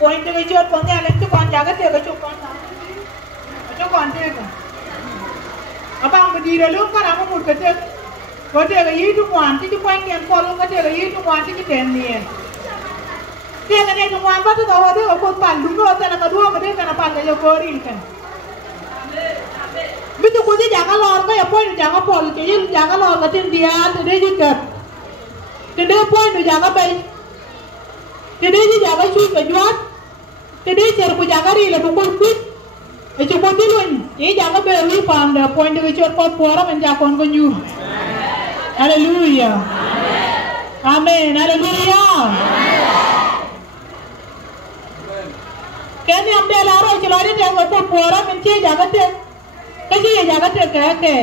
point cái chuyện con nhà lên cho con giá cái tiền cái chụp con đó cho con tiền cả abang berdiri dulu kan aku mau kerja kerja cái gì trung hoàn chứ quanh tiền con luôn kerja cái gì trung hoàn chứ cái tiền này tiền cái này trung hoàn bắt đầu ở đây ở con bàn đúng rồi tại là kedua mà đây karena bàn cái giờ ini kan begitu kau jadi jangan lor kau ya point jangan pol jadi jangan lor cái tiền dia từ đây juga từ đây point tu jangan bay từ đây jadi jangan chui ke jual từ đây cari pun jangan đi là pun quit cukup dulu ini jangan beri pada point di kecil kau puara menjakon kenyur. Haleluya. Amin. Haleluya. Kan yang dia lari celari dia kau puara mencari jangan deh. Kasi jangan deh ke.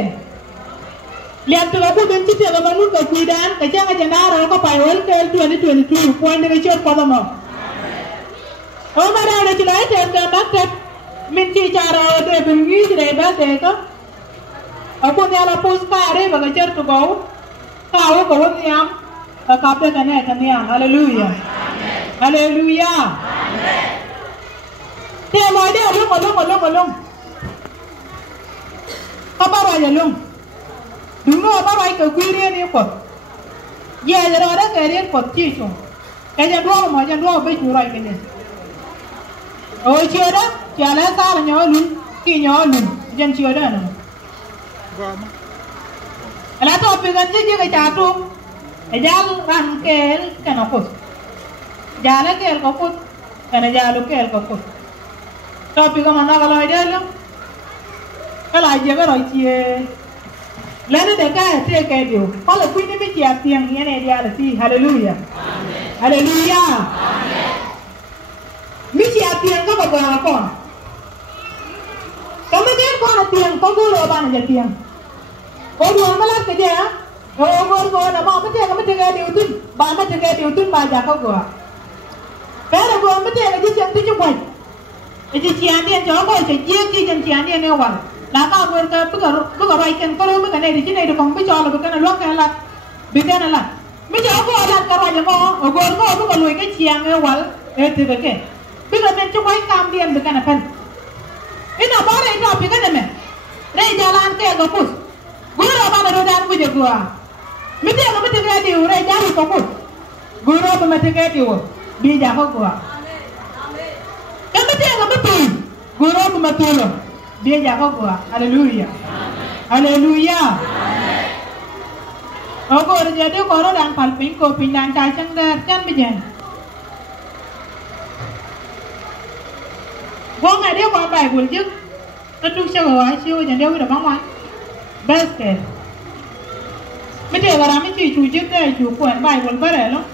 Lihat tu aku benci dia kemanun ke kuidan kacang aja nara kau payol ke 2022 point di kecil kau tahu. Oh mana ada celari dia kemat Minci cara dia bengi dia baca ke, aku ni ala pos kare bagajar tu kau niam, kapte kan niam, haleluya, haleluya. Dia mau dia lung, apa raja lung, dulu apa raja ke kuiria ni kot, ya jadi orang kuiria kot cium, jangan dua baju raja ni. Oh ciara, ciara sah nyolun, ki nyolun, jangan ciara na. Alah tu apa kan je ke jatuh, jal rangkel kan apus, jala kel kaput, kan jalu kel kaput. Tapi kan mana kalau ada lu, kalau aja kan cie, lalu dekat cie kayak dia, kalau pun ini siap tiang ini dia ada si, haleluya, haleluya. Misi tiang kau bawa apa? Kamu jangan kau tiang, kau guru apa aja tiang? Kau dua malam kerja, kau nama apa tiang? Kamu jaga diutun, bapa jaga diutun baca kau gua. Kalau gua apa tiang itu yang tujuh poin. Itu cian dia jawab kau cian dia ni awal. Lama gua bukan raikan kalau bukan ni di sini itu kau bicara bukan luang kelat, bukan lah. Bicara kau alat kau aja kau, gua bukan luang ke cian awal, itu betul. Bila mencuri kam dia bukan apa? Ini apa orang itu apa kan ni? Ray jalan ke gopus. Guru apa berudan punya gua. Mesti apa tengah dia ray jalan gopus. Guru apa tengah dia? Dia jago gua. Kamu tengah betul. Guru apa betul? Dia jago gua. Haleluya. Haleluya. Aku jadi guru dan palpin ko pindah cacang dan begini. Gua nggak dia kau baik pun juk, terus saya bawa siu jadi dia udah bangun, basket. Mesti orang mesti cuci deh, cuci pun baik pun beres loh.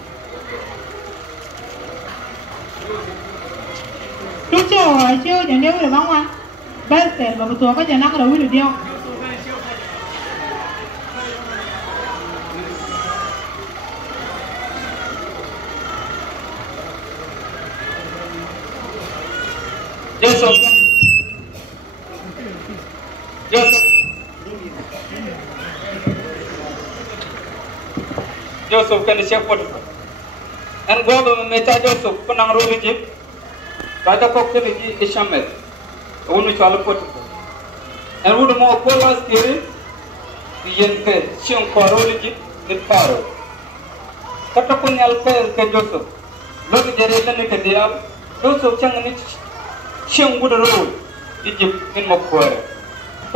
Terus saya bawa siu jadi dia udah bangun, basket. Baru tua kan jangan ada udah dia. Joseph kan siap pun. Dan gua meminta Joseph penang ruli je. Kata kok ni Ismail. Unu cakap pun. Dan udah mau polas kiri. Yang ke siang koroli je di paro. Kata pun alpe ke Joseph. Lalu jadi ni ke dia. Joseph jangan ni siang udah ruli. Egypt in mau kuar.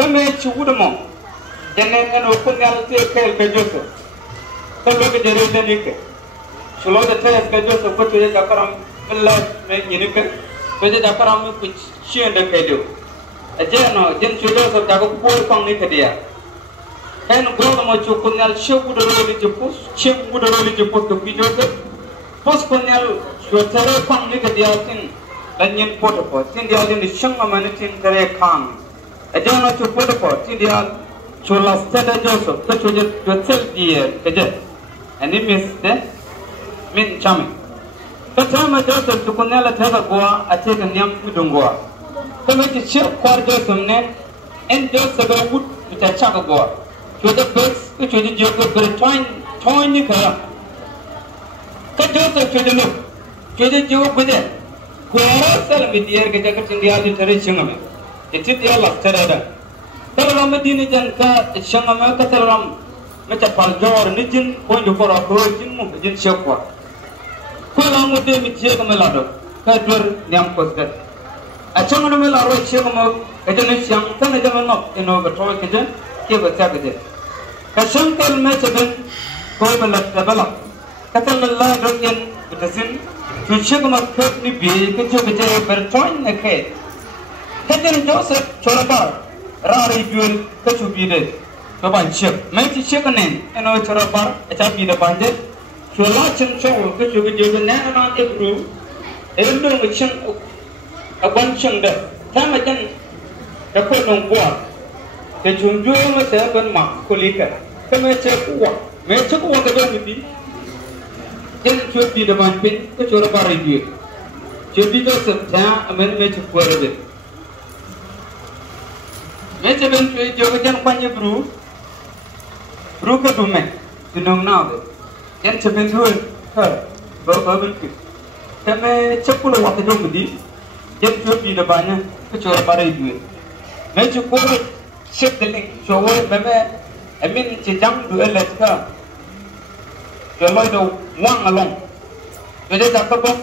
Kami cuba mau. Jangan kan pun alpe ke Joseph. Kalau kita jadi ni ke, kalau kita terus kerja sebab tu kita karam melas ni ke, kita karam kucian dah kerja. Aja no, jen sudah sebab aku pun kong ni kerja. Kan gua mau cukup nyal siapa dah lagi jemput, siapa dah lagi jemput tu video tu, pas penyal suara kong ni kerja sin, dan yang foto pot, sin dia jadi siang mana sin kerja kang. Aja no cukup pot, sin dia sulas ada Joseph, tu jual dia kerja. Ini mesti min cami. Pertama Joseph tukunya lah cara gua, aceh kenyam udung gua. Kami kecil keluarga semnen, Joseph berbud kita cakap gua. Sudah bers, sudah juga bertoin ni kerana. Kan Joseph sudah lu, sudah juga beda. kuara sel midier ke jaga cindia di cari cingame itu dia lah cerada kalau ramai di ni jangan ke cingame kata ram macam parjor ni jin poin dukor aku jin mu jin siapa kalau mu dia midier ke melado kadur nyam koskat acang mana melaro cingame kerja ni siang kan aja menok ino betul kerja dia baca kerja kasam kalau macam kau melak balak kata lelah doyan betasin Tujuh kemakut ni bi kerja kerja bercoin nak ke. Kerja Joseph corabar rari jual kecubi deh. Coba cek, macam cek ni, eno corabar, acap bi dah banjir. Coba cek cowok kecubi jual ni, eno dia bro. Endo macam aban ceng dah. Saya macam dapat nombor. Kecubi jual macam ben mak kulikan. Kami cek uang, macam uang kerja ni. Jadi cuci depan pin, tu cora barai dia. Cuci tu sebetulnya amen macam kuara dia. Macam ben cuci juga jangan panjang bro ke dume, tunang nau. Jangan cuci tu, baru bentuk. Kami cepul waktu tu mudi, jadi cuci depannya tu cora barai dia. Macam kuara sep deling, cowok memang amen cejang dua lezat. Kalau itu wang along, jadi tak apa.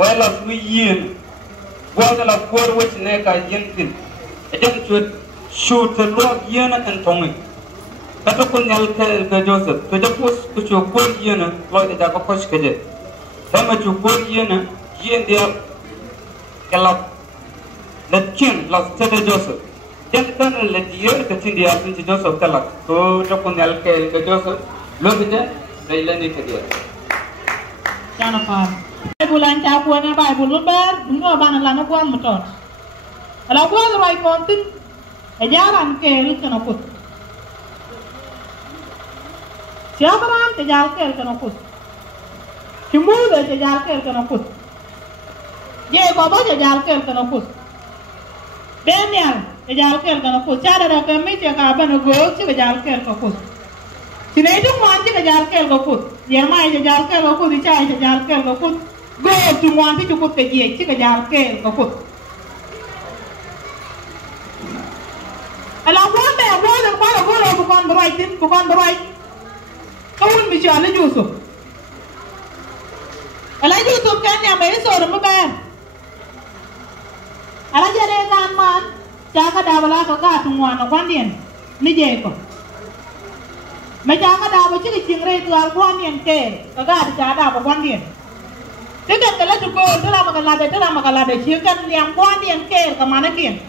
Walau suiyin, walau kuar wes neka yentin, jangan cuit shoot terluak yen akan tongi. Kata pun nyal ke Joseph, kerja pos kucukur yen, kalau itu tak apa kerja. Sama cukur yen dia kelap, lecin las cede Joseph. Jangan lecier kecil dia pun Joseph kelap. So pun nyal ke Joseph. Lo kita Thailand ni kerja. Jangan apa. Bulan capuan apa? Bulan ber, bunga bana lana buan motor. Kalau buan rai kontin, ejaran ke lukan oput. Siapa ran kejar ke lukan oput. Cuma dah kejar ke lukan oput. Ye bapa kejar ke lukan oput. Daniel kejar ke lukan oput. Cara dah kami cakap apa nugo kejar ke lukan oput. Sini itu muanti kejar kel goput, Jeremiah kejar kel goput, Isaiah kejar kel goput, go tu muanti cukup kejiak, kejar kel goput. Alam bukan bukan berai, kau bisa ada Yusuf. Alam Yusuf kan yang baik seorang beban. Alam jadi kan man, jaga dalam kakak semua nak pandian, ni jeko. Macam ada apa sih cingrai tu alpuan yang ke, kagak ada apa puan dia. Dengan kalau cukup, dalam makalada, cikan yang puan yang ke, kemana kian?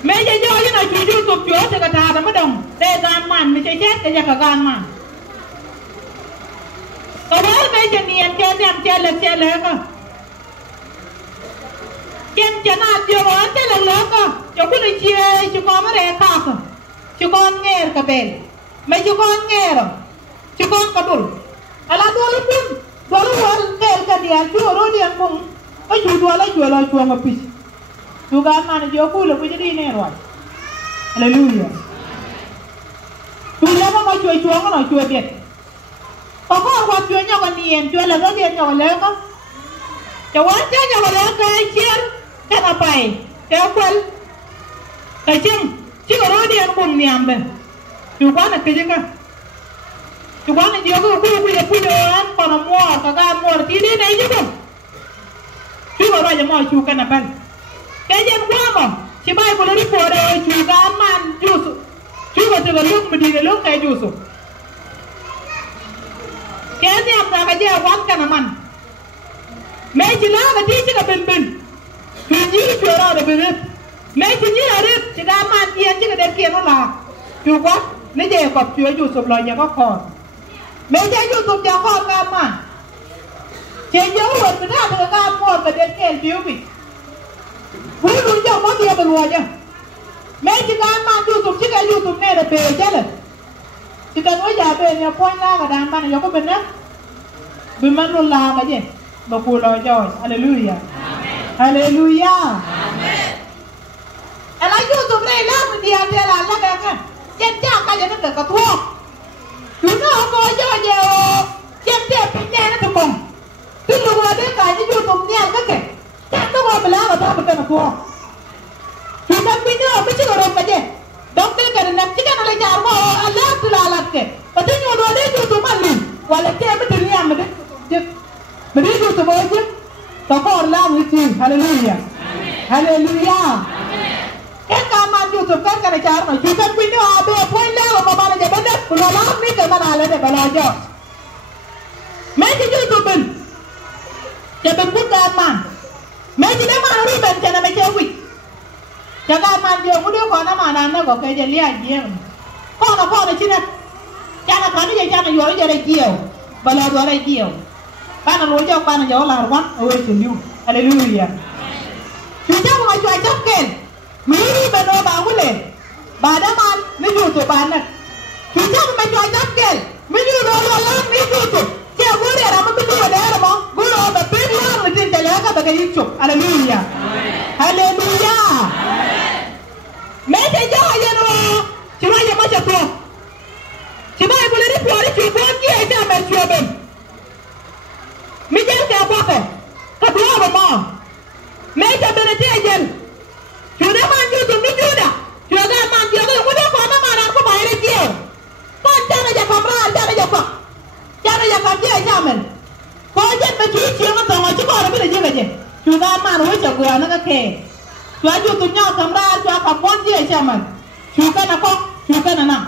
Meja jauh je nak cuci tu, cuci sekat ada madam, tegan man, meja cek kerja kagak man. Kalau meja ni yang cek ka. Yang jangan jual cek ka, cukup ni cek, cukup mereka ka, cukup nger kabel. Meja kon ngero, cukon kadul. Alah dua luar ker dia, jual dia pun, jual ngapis. Juga mana jual pula punya di neruan. Haleluya. Tulah apa jual mana jual dia. Papa buat jualnya kan nian, jual lagi dia jual lagi. Jawabnya jual lagi kecil, kenapa? Jawab, kecil, cikgu dia pun niamben. Juga nak kerja kan? Juga nak jaga punya para muar, kakak muar tidak ada juga. Juga raja muar juga nak ban. Kerja apa? Siapa boleh report juga man justru. Juga tergeluk berdigeluk kayak justru. Kerja apa kerja waktu man. Mejilah kerja juga ben. Kerja juara ada ben. Mejilah ada juga man dia juga dekian lah. Juga ni je kop cuy Yusuf lo yang kau. Meja Yusuf yang kau kaman. Jauh buat benar dengan kamu kerja kel biubi. Bulu jauh mati apa lu aja. Meja kaman Yusuf jika Yusuf ni ada berjalan. Jika lu jalan yang poin lah kadang mana yang kau benar. Bimanul lah aja. Berpulau jauh. Haleluya. Haleluya. Alah Yusuf ni lah dia lah kan. Jangan jangan jangan dekat tua. Tuh nak kau jangan jauh. Jangan dia pinjam itu pun. Tuh lu ada belah atau betul aku. Kita punya apa sih orang kerja? Dokter kerana kita nak lejar mo Allah tu lalat ke. Patut nyodo dia tu malu. Walau kita betul ni am betul. Betul tu boleh. Toko Allah mesti. Haleluya. Haleluya. Kan kaman YouTube kan kerana cara ni. Kita punya apa pun dah apa mana je benar. Kalau lam ni ke mana ada belajar. Macam YouTube ben. Jangan bukan man. Macam mana mana ni ben jangan macam wik. Jangan man dia muda kau nama mana kau kerja lihat dia. Kau nak cina. Jangan kau ni jangan jual jadi dia. Belajar jual dia. Karena lo jauh karena jauh larwan. Oh itu. Haleluya. Kita mau jual jangkel. Miri benar bangunan. Badaman ni YouTube banyak. Kita mau jual jangkel. Miri benar ni YouTube. Dia boleh ramai betul ada ramai. Guru betul lah mungkin jalan apa bagai YouTube. Haleluya. Haleluya. Mereka jauh je no. Cuma yang macam tu. Cuma yang boleh dipelajari cuba dia aja mencuba. Mijal ke apa ke? Kedua apa? Mereka berarti aja. Sudah maju tu mijuda. Sudah maju tu mudah kau nama aku bayar dia. Kau jangan aja kamera, jangan aja kau. Jangan aja kau dia aja men. Kau jangan bercuci cuma tengok cuba orang boleh je. Sudah mana wujud gua nak ke? Suaju tu nyau kamera, suaju kapon dia aja men. Suka nak kau, suka nak.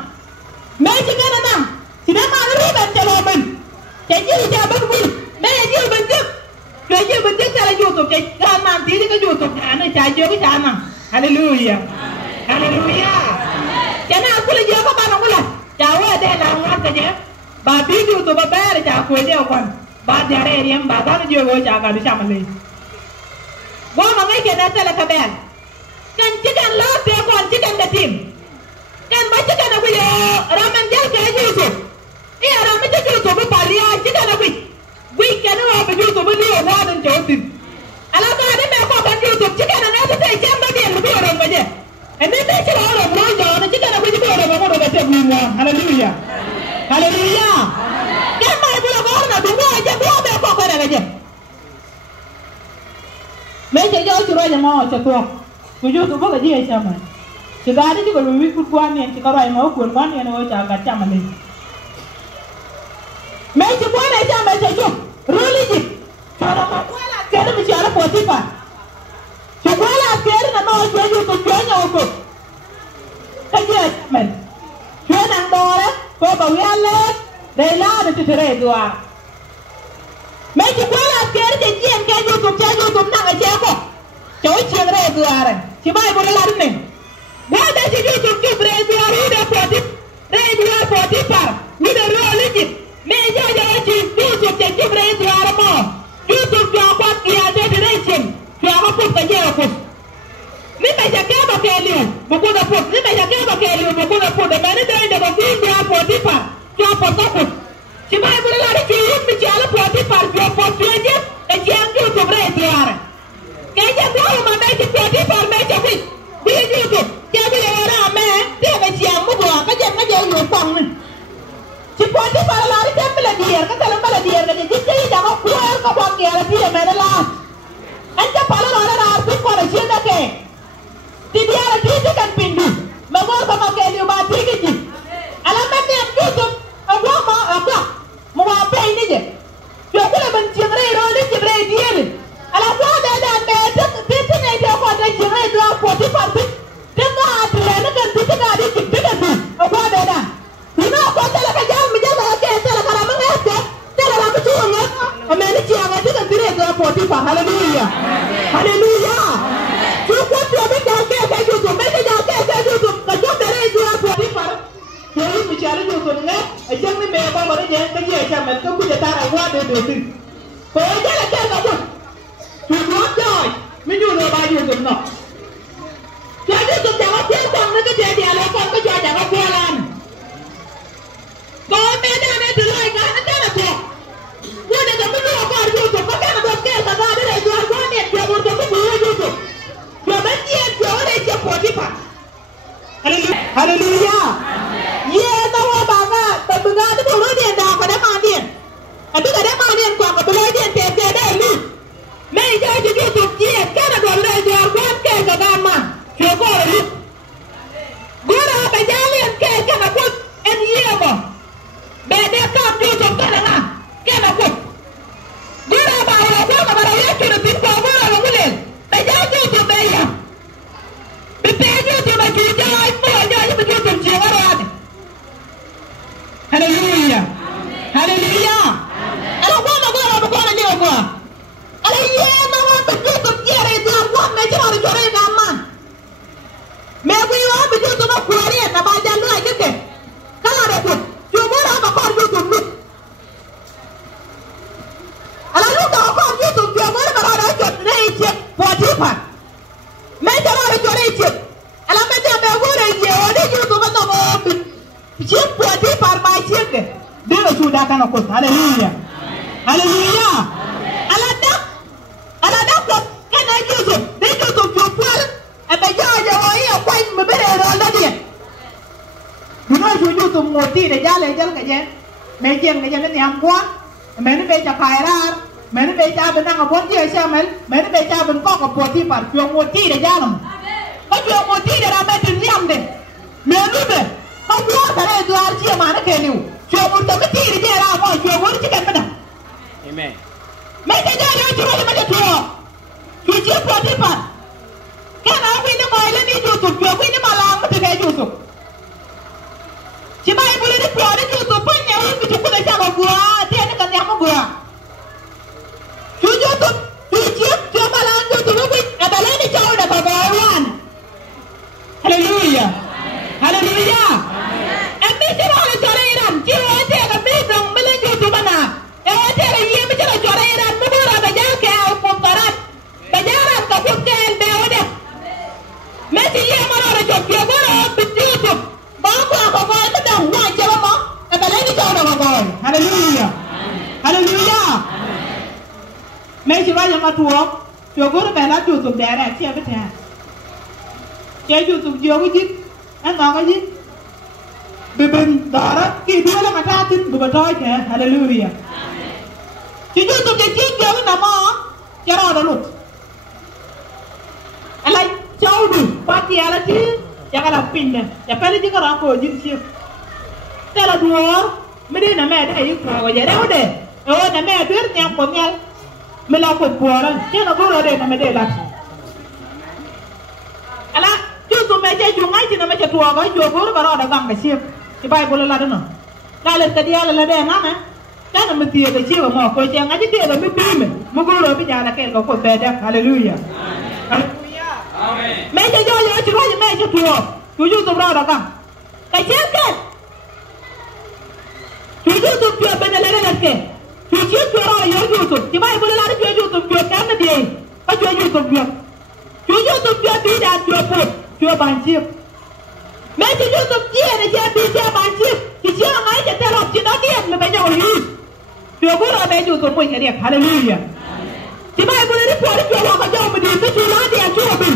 Mereka kan nak. Sudah mana riban jalan. Jadi udah berbun. Mereka bentuk. Mereka bentuk cara YouTube. Jangan nanti dia ke YouTube. Anak cajo ke sana. Haleluya. Haleluya. Jangan aku lagi apa mana mula. Jauh ada langat saja. Babi YouTube bayar jago dia kan. Bad jare dia badan juga jaga di sana ni. Gua mangai kena telah kabel. Kan cikan lot dia kan cikan datim. Kan baca kan aku dia ramen jal ke YouTube. Iya ramen jal YouTube paria cikan aku. Wih kan apa YouTube ni orang dan jauhin. Alam ada mereka kan YouTube cikan anak tu saya jam dia lebih orang baca. Ini saya cakap orang belajar, nak cikan aku juga orang orang baca bunga. Haleluya. Haleluya. Kan mai pula orang nak bunga aja bunga mereka kan aja. Mereka jauh cuma aja mau cakap. Tujuh tu bukan dia sama. Segala juga lebih kurang yang kita orang mau kurang yang orang cakap macam ni. Mereka pun aja macam tu. Religion. Cara makulah kerana bicara Potifar. Sekolah kerana mau jual tujuannya apa? Kajian men. Jual nang dora, kau bawa alat, rela dan cedera dua. Mereka sekolah kerana kajian YouTube nang aja apa? Jauh cedera dua orang. Siapa yang boleh lari ni? Gua dah YouTube cedera dua udah Potifar, udah religion. Meja jangan YouTube cedera dua orang. YouTube jawab dia generation. Siapa pun kerja aku. Ni macam apa kalian? Buku dapur. Ni macam apa kalian? Buku dapur. Dan mana dah ada buku dia Potifar. Siapa takut? Siapa yang boleh lari cium bicara Potifar? Siapa saja? Yang YouTube retiar. Kerja baru mana si Potifar macam ni? Dia YouTube. Dia boleh orang meh. Dia macam muka. Kerja YouTube ni. Si Potifar lari kan belajar. Kan kalau belajar kan jadi jangan keluar ke bawah dia mana lah. Anda pada orang artis pada siapa ke? Tidak ada kita kan pindu. Mengor sama kali mati gitu. Alamat yang YouTube. Aku mau apa? Mau apa ini je? Aku nak mencari rolling cari dia ni. Alamat ada meter. Kita ni dia apa ada cari dua Potifar tu. Dengar ada kan kita ada kita kan. Apa ada? Ini apa salah kerja menjaga ke salah kalau mengapa? Salah apa cuma? Ambil ciangan tu kan cari dua Potifar. Haleluya. Haleluya. Cukup dia berjaya ke YouTube. Mereka jaya ke YouTube. Kacau dari dua Potifar. Jadi bicara YouTube ni, jangan ni mereka baru jangan kerja macam itu. Kita tak awak dulu. Kau jangan kerja kamu. Cukup jaya. Menjual baju YouTube no. Jadi tu jangan tiada orang kerja dia lepas kerja jangan bualan. Kau medan itu lagi kan ada apa? Gua dah tak perlu apa YouTube. Kau kan ada kerja tak ada jual gua ni dia untuk buat YouTube. Gua mesti dia orang dia Potifar. Haleluya. Haleluya. Ye tahu bangga. Bangga tu baru dia dah pada mandian. Tapi kada mandian kau kau belajar dia ni. Meja jadi YouTube dia kan ada Juda kan aku. Haleluya. Haleluya. Ala dak kan Yusuf. Dia Yusuf jupal. Apa jaja oi apa membere ronda dia. Bukan Yusuf moti de jale jal kaje. Mejen kaje ni amkuan. Mene beca kairar. Mene beca benang abon dia Samuel. Mene beca ben kok ke Potifar. Juang moti de jalam. Kau juang moti de ramai dunia deh. Mene be. Kau buat cara itu arci mana keliu. Juang moti mati de jalam. Kau juang moti cikan mana? Amen. Mereka jangan cuma macam tu. Cuci Potifar. Kan aku ini malah ni Yusuf. Aku ini malah macam kayak Yusuf. Cuma ibu ni keluar Yusuf pun yang itu cukup dah sama gua. Dia ni kan yang gua. Yusuf, cuci malah Yusuf aku ada lagi jauh dah kawan. Haleluya. Haleluya. Ambil cuma orang cara Iran. Cuma dia kan bidang beli Yusuf mana. Dia dia macam cara Iran. Mula baca ke Al-Qur'an. Bajaran kau pukul beoda. Mesti dia mana orang jauh mana Yusuf. Bapa apa itu dah wajib apa? Ada lagi jauh dah kawan. Haleluya. Haleluya. Mesti wajib matuak. Jauh bela Yusuf darah siapa dia? Siapa Yusuf jauh je? Anak aja. Beben darah kita lah matatin beberapa je. Haleluya. Yusuf jadi jauh nama cara ada lut. Alai jauh tu pati ala je. Jangan lapin dah. Jangan pada jika aku jincip. Kalau dua, mesti nama ada yang kau jadi ada. Oh nama ada yang punya melakukan buaran. Jangan aku ada nama dia lah. Alah, Yusuf macam jungai je nama macam tua kau. Jauh baru ada gang besar. Siapa boleh lah dulu. Kalau tadi ada ada mana? Jangan mesti ada siapa mau. Kau jangan aja dia ada mesti. Mungkin lebih jangan kau kau beda. Haleluya. Amen. Macam jauh cuma je macam tua. Tujuh tu berapa kan? Kacau kan? Tujuh tu tua benar benar ke? Tujuh tua orang yang Yusuf. Cuma ibu lari tujuh tu tua kan dia. Apa tujuh tu tua? Tujuh tu tua tidak tua pun. Tua banjir. Macam Yusuf dia ni dia banjir. Dia orang aja terus cina dia lebih jauh lagi. Tua pun ada Yusuf pun jadi. Haleluya. Cuma ibu lari tua orang jauh berdiri. Tujuh dia tua pun.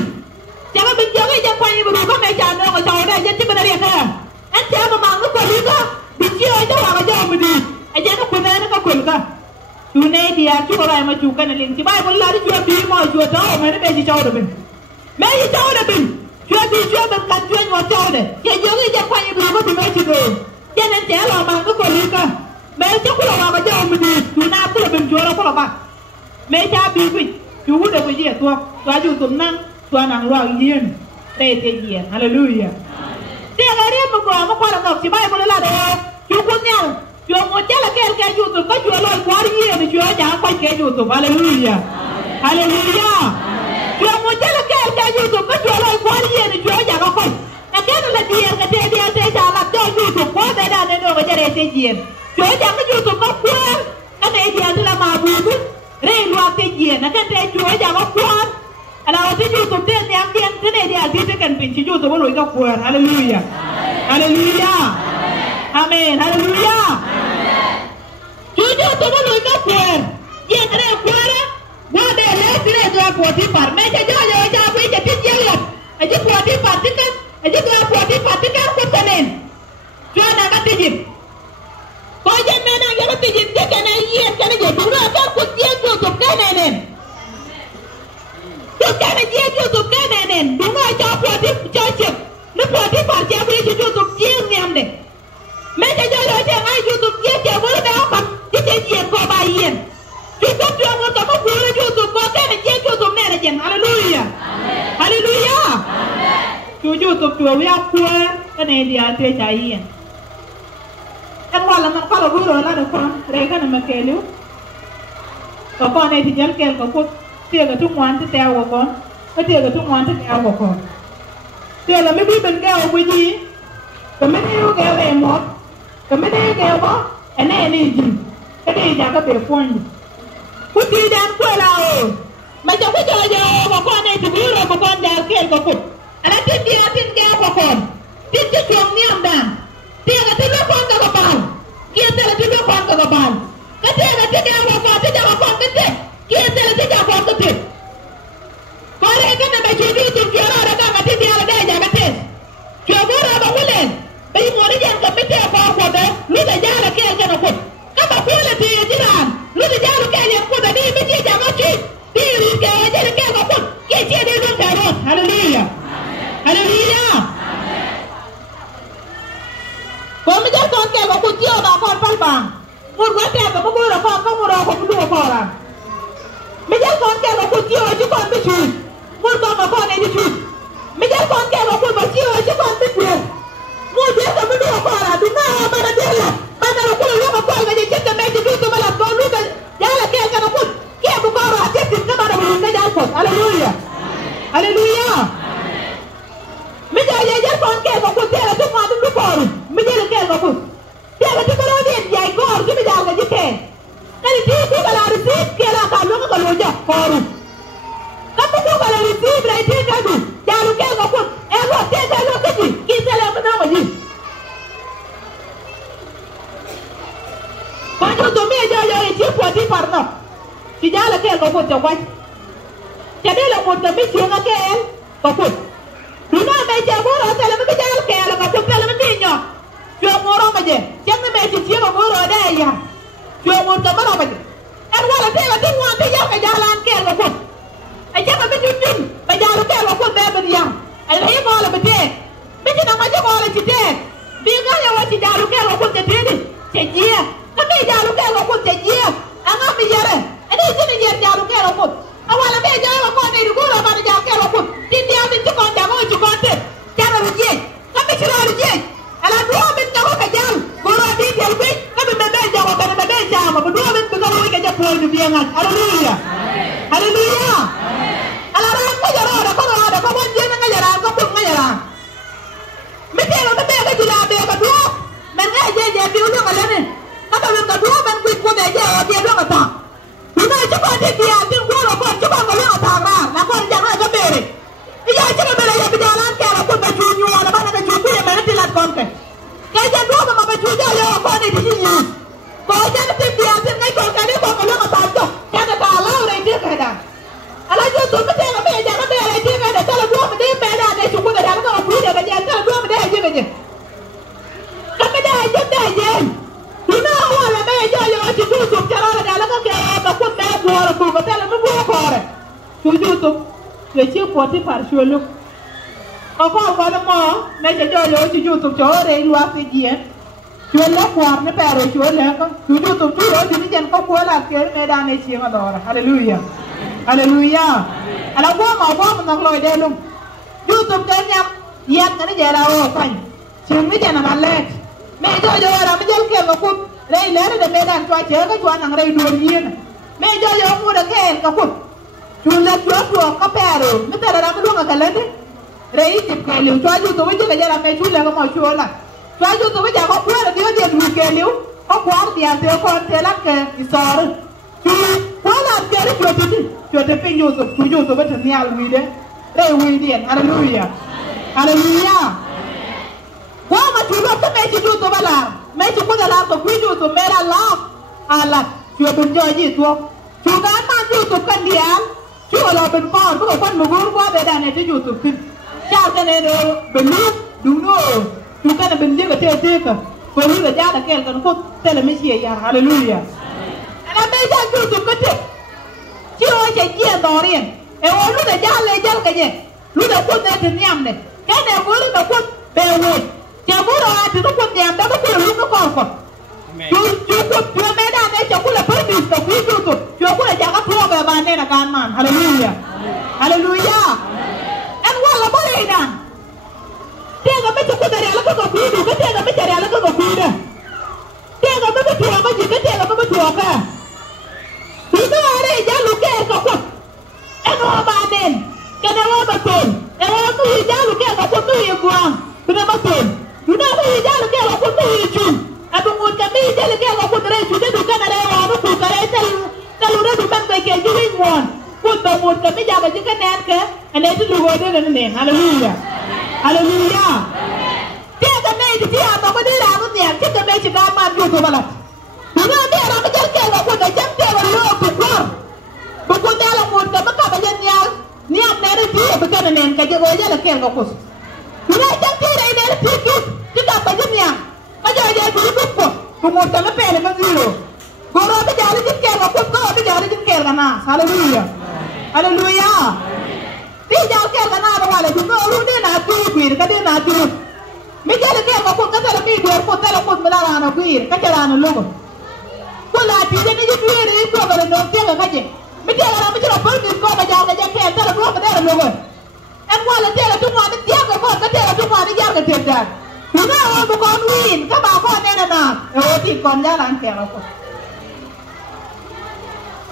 Jangan menjaga yang paling berubah macam mana kau tahu dah jadi benar ya kan? Anda memang kau juga bincang aja orang jauh berdiri. Aja nak benar kau kulka. Tunai dia cuma orang macam kan link. Cuma ibu lari jual beli mau jual tahu mana beli jauh dah bin. Beli jauh dah bin. Jual beli jual berkat jual mau jauh dah. Jangan yang paling berubah tu macam tu. Jangan dia orang kau kulka. Macam kau orang jauh berdiri. Tunai aku lebih jual aku apa? Macam bibi. Jual dah beli tu. Tuaju tu nang. Tuan ang luar yen, tete yen, haleluya. Dia hari apa kau orang nak siapa yang boleh lah cukupnya, jual macam lah kerja YouTube, kau jual luar kuar yen, jual jangan kau kerja YouTube, haleluya, haleluya. Jual macam lah kerja YouTube, kau jual luar kuar yen, jual jangan kau. Nak kena lah dia kata jalan jual YouTube, kau dah ada ni orang jadi tete yen. Jual jangan YouTube kau kuar, kan dia tu lah mabu tu, luar tete yen, nak kena jual jangan kuar. Kalau si Yusuf dia ni ambil dia dia kan pinci Yusuf boleh kau kuat. Haleluya. Haleluya. Amin. Haleluya. Yusuf boleh kau kuat. Yang ada kuat, ada lesire dua Potifar. Macam jauh jauh jadi jalan. Aja Potifar kan, aja dua Potifar kan kutenin. Jual nak tijib. Kau jangan menang jangan tijib dia kena iya kena jadi. Bukan kau kutia Yusuf kena nen. Bukan dia Yusuf kena nen. Bukan jauh Potifar. Ni Potifar dia boleh Yusuf dia ni amde. Macam jauh jangan Yusuf dia boleh dapat. Dia dia kau bayin. Yusuf dia mau tak boleh Yusuf kau kena dia Yusuf ni aja. Haleluya. Haleluya. Yusuf dia wiak kuat kena dia tercayin. Kan kalau guru lah depan mereka nama kelu. Kau ni tinggal kel kau dia ketuk wan tu tahu kau dia ketuk wan tu tahu kau. Dia lah mesti bengkel begini. Kami ni juga lemot. Kami ni juga apa? Ini je. Ini jaga telefon. Putih dan kuala. Macam kau jauh kau ni tu guru kau dah kel kau. Anak dia tinggal kau. Dia cuang ni amdan. Dia kata telefon tak apa. Dia telefon kon ko ban kete na tege wa ko te ja ko kete ki te te ja ko kete ko re ke na be ju tu ki ra ra ka te dia ra ja ka te jo go ra ba wulen be mo ne jan ka mete ko ko de lu da ja la ke ka no ko ka ba ko le te jiran lu da ja lu ke le ko da ni be ti ja ma ki ti ri ke ja ke ko ko ki ti de do ka ro hallelujah hallelujah ko mi jar kon ke ko ti o da kon pal bang mur wa te ko ko ra ko mo ra ko du ko ra mi jar kon ke ko ti o ji kon bi chu mur ko ma ko ne ji chu mi jar kon ke ko ba ti o ji kon bi chu mur je ko du ko ra du na ba na de la ba na ko lu ko ko ga ji te me ji du to mala ko lu ga ya la ke ka ko ke bu ko ra te ti ka ba na lu ga ja ko hallelujah hallelujah mi jar je kon ke ko te la tu ma du ko ru mi jar ke ko dia berarti kalau dia jai kor, kita jaga jike. Kalau dia tu kalau receive, kita kalau kalau jah kor. Kamu tu kalau receive, berarti kamu jalu ke kau. Ego dia jalu ke ji, kita le apa nama ji. Kalau tu me jalu ji puati parno, kita jalu ke kau jawab. Jadi le pun tapi siapa ke kau. Dulu me jalu orang jalu me jalu ke kau jalu me tinyo. Cuma orang aja, jangan macam siapa orang ada ya. Cuma orang aja. Wala tela tin wa te yaw ka jalan ke ko ko ay jama be jutin ba jalu ke ko be be ya ay hay mo la be te be ti na ma je mo la ti te bi ga ya wa ti jalu ke ko te te ni te jia ka be jalu ke ko te jia anga mi yare ene ti ni yer jalu ke ko awala be jalu ko ne du ko la ba jalu ke ko ti dia bi ti ko ja mo ti ko te jara ru je ka be ti ru je ala do be ta ko ka jal ko ro ti te be ka be be ja ko be be ja ma do be be ko ke ja po ni bi ngat haleluya haleluya ala ra ko jara da ko ra da ko bon je na jara ko pu na jara me te lo be ka jila be ka do men ga je bi do ka le ne ka ba ka do men ku ko be je bi do ka ta ni na je ko ti ya ti ko ro ko je ba ko le ta ra na ko ja na ka be re ya je ka be re ya bi jalan ke ra ko be ju nyu ala ba na be ju ku ya me ti la kon ke ka je do ma be ju ja le ko ni ti ni ko ja ti ya ti na ko ka ni ko ko le ta to ka ta la re ti ka da ala jo to me te la be ja na be re ti ka da ta la do me de be da de ju ko da ka ko de ka ja ta la do me de je me je ka me da je da je ni na wa la be ja yo ti tu tu ja ra da la ka ke ka ko me ko ra ko ka ta la me ko re tu ju tu le chi po ti par shu lu ko ko na mo me je jo yo ti ju tu cho re lu a ti je chua lá quạt nó bè rồi chua lá con chú tụi chú đó thì nó chân có quế là kia mẹ đang này chiếng ở đó hallelujah hallelujah là quá mà nó lôi đây luôn chú tụi cái nhắm yết cái nó về đâu quanh chiếng nó chân là mặt lẹ mẹ cho là mẹ chân kia có cút đây lẽ là mẹ đang choa chớ cái choa thằng đây đuổi nhiên mẹ cho mua được cái có cút chú lá chua có bè rồi nó tên là đang cái luôn ở cái lớn đấy đấy chụp cái liều choa chú tụi cái là mẹ chú là có màu chua là choa chú tụi cái có quế là cái gì đuổi cái liều có quán thì ăn theo con theo lắc cái sò chú quá là cái đấy chuột thì pin chú tụi bên thằng nhà là đấy đây huy điện hallelujah hallelujah quá mà chú nó cái mấy chú tụi bên làm mấy chú có thể làm tụi quý chú tụi mẹ là làm chuột bên chơi gì tụi chú cái mà chú tụi cần đi ăn chú ở là bên con có con một gối quá để đàn này chú tụi kinh chào cái này rồi bên nước đúng rồi chú cái là bên dưới cái chơi cả với những người cha là kèn còn không tên là mấy chị à hallelujah là mấy cha chú tụi cái gì chưa chạy chia đỏ riêng em ơi lúc này cha lấy chân cái gì lúc này quân này thì nhầm này cái này mới lúc này quân bèo rồi chờ bố rồi thì nó quân nhầm đó nó quân lúc nó còn chú quân chú mấy đàn này cháu quân là first is the quý chú quân là cha các thua về bàn này là can man hallelujah hallelujah em qua là bố đây nè tiền là mấy chú quân này là có quý đủ cái tiền là mấy trẻ là có quý nè tiền là mấy thua mấy gì cái tiền là mấy thua cả chú nó ở đây cha lúc kia có quân em hoa bàn này cái này hoa betul em hoa tu hija lúc kia có quân tu hija buang benar betul chú nó tu hija lúc kia có quân tu hija chun abang mun kami hija lúc kia có quân tu hija chun dia bukan ada orang tu bukan ada kalau dia bukan bagian jadi mon quân bang mun kami jaga juga nan ke anh ấy tu dua dia kan ni hallelujah hallelujah dia kan ni dia apa ko dia lamun ni kita ni juga man tu balas Dina dia ra ma jar ke ga ko da jam te wa lo ko ko bu ko da la mo da ma ka ba jan nyal ni am ne ti bu ka nen ka je go ja la ke ga ko dina jam te re ne ti ki ka ba jan nyal ma ja ja bu ko bu mo da ma pe le ma zero goro ba ja la ke ga ko ko ba ja la ke ga na hallelujah hallelujah ti ja ke ga na ba le no lu ni na ti bi ka de na ti mi ja la ke ga ko ka ta la mi do ko ta la ko ma la na ku ka ja la na lo ko la ti de ni ju ri ko ga no te ga ka je mi ja la mi ja ba ni ko ba ja ga ja ke ta la ko ba da lo ko en wala te la tu ma ni ja ga ko ka te la tu ma ni ja ga te da ni na o bu ko win ka ba ko ne na o ti kon ja lan ke ga ko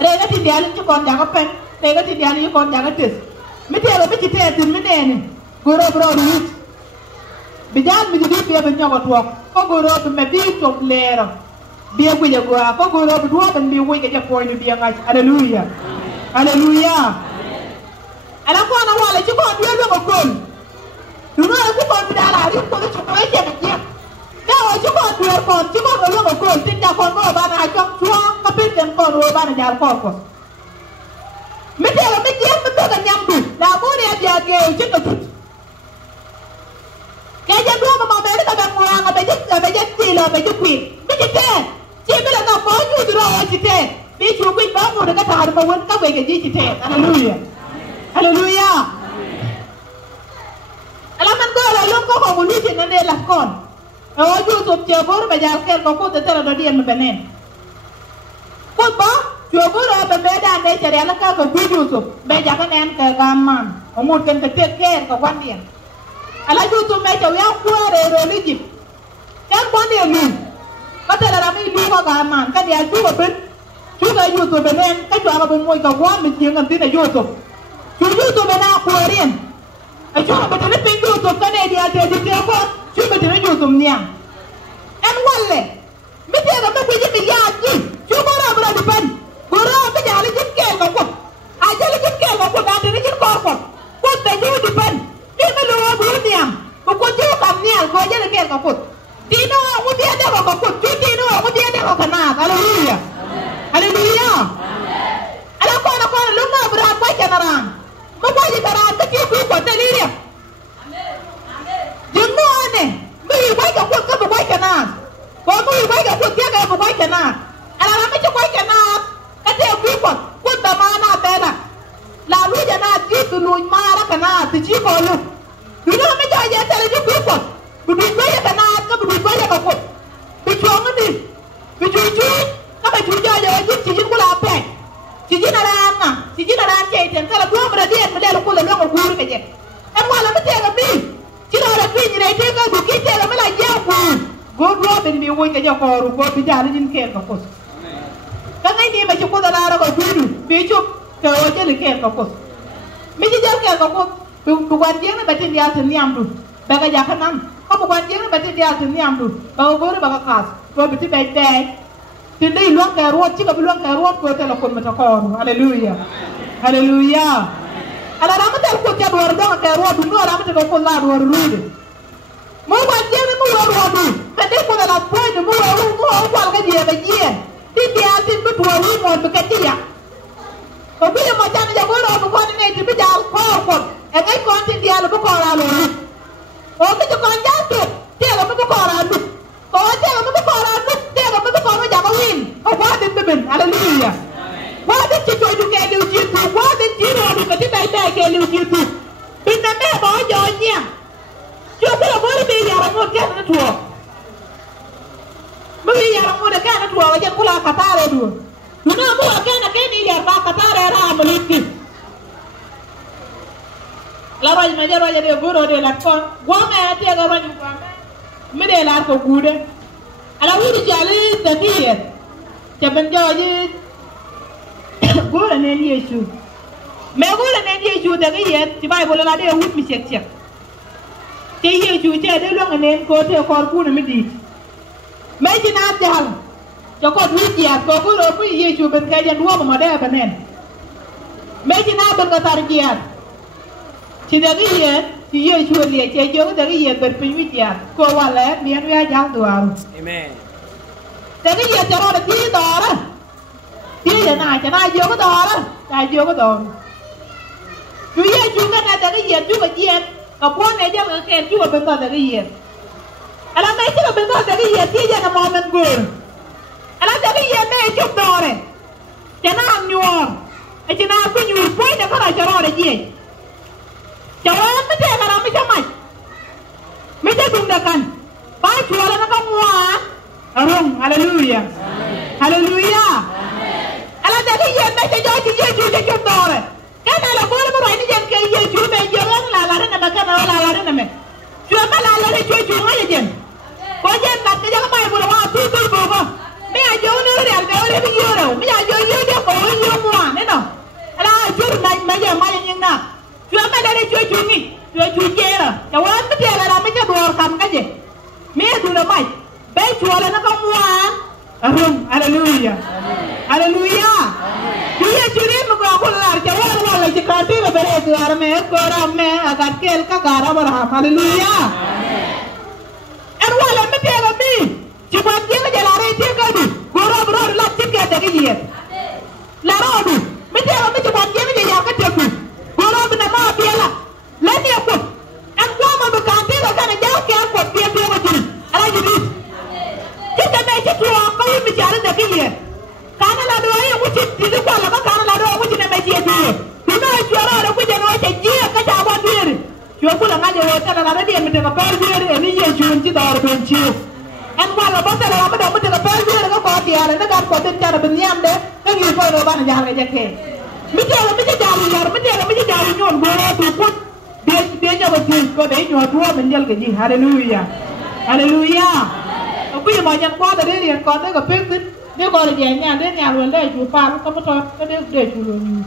re ga ti dia ni ti kon ja ga pen re ga ti dia ni kon ja ga tes mi te la mi ti te tin mi ne ni ko ro bro ni bijal mi di bi ba nyogo to ko go ro me bi to lero bi ko je go ko go ro do ban bi wo ke je ko ni bi ngai hallelujah hallelujah ala ko na wala ci ko bi do ko kon du no ko ko bi dala ri ko ci ko je je da o ci ko bi ko ci ko do ko kon tin ja ko no ba na chong chuang ka pin den ko ro ba na ja ko ko mi te la mi je mi to ga nyam du da bo ne ja ge ci ko cái dân đua mà bé nó đang ngoan ở bên gì là bên quỷ biết gì thế chỉ biết là nó có nhiều rồi gì thế biết chú quỷ báo một cái thằng mà quên các về cái gì thế hallelujah hallelujah làm ăn coi là lúc có không muốn chuyện nên là con ở YouTube chờ bố bây giờ kêu có cô tới là nó điên mà bên này cô bố chờ bố rồi bên bé đang đây chờ đẻ là cái YouTube bây giờ cái em cái gam mà ở một cái tiết kê có quan điểm ala YouTube me chaw ya kuare religion kan kwande lu katela rami lu ko ga man kan ya ju ben ju ga YouTube benen ka ju ga moy ka wa mi tinga tin YouTube ju YouTube na kuarien a ju ba tele pin YouTube kan e dia te ko ju ba tele YouTube niang en walle mi te ga be ji mi ya ji ju ko ra bra di pen ko ra ka ja li jin ke ko a ja li jin ke ko da te jin ko te ju di pen ini luar dunia, bukan juga kami al, kau aja lagi al kaput. Tino, aku dia ada kau kaput. Tino, aku dia ada kau kena. Haleluya, haleluya. Ada kau lu nggak berapa canaran? Kau aja canaran kecil kau terliria. Jumlah aneh, mui baik kaput kau buat kena. Kau mui baik kaput dia kau buat kena. Ada lama cukup kena. Kata kaput, kau tamana pera. Lalu jangan gitu lu marah kena tujuh kolu. Dulu kami jaya cari juga kok. Berdua ya kena, kau berdua ya kau. Bijuang ni, bijuju, kau bijuja aja cincin kula apa? Cincin aran cincin. Kalau dua beradian, mereka kula lu kau guru kerja. Kamu alam mesti alam ni. Cina orang ni ni itu kau bukit alam mana jauh. Gua dua beri woi kerja kau, gua bicara jin care kau. Kau ini macam kau dalam orang kau guru, biju. Kau aja lekeh kau kos, mesti jalan keh kau kos. Bukan dia ni betul dia senyam tu, bagai jakan nam. Kau bukan dia ni betul dia senyam tu, kau boleh bagai kas, kau betul baik-baik. Tidak luang keruat, jika luang keruat kau telefon macam kau. Haleluya, haleluya. Ada ramai telefon dia dua orang keruat, dua ramai telefon lah dua orang. Mau bukan dia ni mau dua tu, kadang kau dalam poin tu mau bukan dia bagian. Dia tu dua orang mau bekerja ya. Kau bila macam ni jago orang bukan ni itu berjalan kau. Engai kontin dia lu bukan orang lu. Oh kita konjak tu, dia lu bukan orang lu. Kau dia lu bukan orang lu, dia lu bukan orang jago win. Kau buat itu ben, haleluya. Buat itu cuci ke lu jitu, buat itu jitu lu kati baik-baik ke lu jitu. Bina meh bawa jauhnya. Cuba lu boleh beli orang muda kan tu. Beli orang muda kan tu, aja kula kata lu. Mana mu akan ni dia pak kata rera meliti. Lawan macam raja dia guru dia lakon. Gua mai dia kawan juga. Mede lah kau guru. Alam ini jali tadi ya. Jangan jadi guru ni Yesus. Meguru ni Yesus dah ya. Tiba boleh lah dia hut misyak. Jadi Yesus dia luang ni kau dia korpu ni medi. Macam apa jalan? Joko duit ya, kau guru pun Yesus berkajian dua pemadai panen. Macam apa berkata dia? Tidak dia, Yesus dia cakap dari dia berpindah. Kau walau biar dia jauh doang. Amen. để cái gì cho nó là chi đó đó chi để này cho nó vô cái đó đó đại vô cái đó chú ý chú cái này để cái gì chú cái gì còn quan này cho cái kèn chú ở bên đó để cái gì anh làm mấy chú ở bên đó để cái gì chi cho nó mò mình buồn anh làm để cái gì mấy chú đó này cho nó ăn nhuaไอ้เจ้าหน้าก็อยู่ไว้แต่ก็ได้จะรอได้ยี่จะรอไม่ใช่กันไม่ใช่ไหมไม่ใช่ดุงเดียวกันไปชัวร์แล้วก็มัวรุ่งฮาเลลูยาฮาเลลูยาอะไรแต่ที่เย็นไม่ใช่ย่อยที่เย็นชูจะจุดต่อเลยแค่ไหนเราพูดแล้วเมื่อไหร่ที่เย็นแค่เย็นชูไปเย็นแล้วลาลาเนี่ยมันก็ลาลาเนี่ยมันชัวร์ไม่ลาลาเนี่ยช่วยชูไม่เย็นก็เย็นตัดก็ยังไม่พูดว่าตู้ตู้บุกไม่อยากโยนเรื่องเดียวเดี๋ยวเรื่องไม่เยอะหรอกไม่อยากโยนเยอะเดี๋ยวโอ้ยโยนมัวเนี่ยเนาะอะไรช่วยไม่เยอะไม่ยังน่ะช่วยไม่ได้ช่วยชูนี่ช่วยชูเจอร์แต่ว่าไม่ใช่อะไรไม่ใช่ตัวคำกันเจไม่ดูเลยไม่ไปชัวร์แล้วนะก็มัวรุ่งฮาเลลูยาฮาเลลูยาช่วยชูนี่มันก็คนละจะว่าอะไรจะการที่เราไปเรียนमें कोरा में अगर केल का गारा बरा हालेलुया और वाले में तेरा भी जब ये में जला रहे थे कभी कोरा बरा लग के देखे ये लारो अभी में तेरा में जब ये में जला के देखो कोरा बना मा पियाला लेने को अब वो में बकाते लगा ना जाओ क्या को पिया पिया मत अरे जी जितना मैं जो तू आपको भी बेचारे देखे ये काना ला दो ये मुझे जिसे को लगा काना ला दो मुझे नहीं चाहिए तू Tuna juara ada kuja no cajia kaca awan dir. Jual pula ngaji hotel ada dia mendengar perdir ini ye jual cita orang benci. An wala bapa dalam mendengar perdir ko kau tiada nak kau cara berniam deh. Kan you kau roban jalan kerja ke. Mesti jalan jalan nyon bola tukut. Dia jawab sih kau deh nyon dua menjal kerja. Haleluya. Haleluya. Aku yang banyak kau tadi dia kau teh kau perdir. Dia kau kerjanya dia nyalon deh jual paru kau betul dia jual.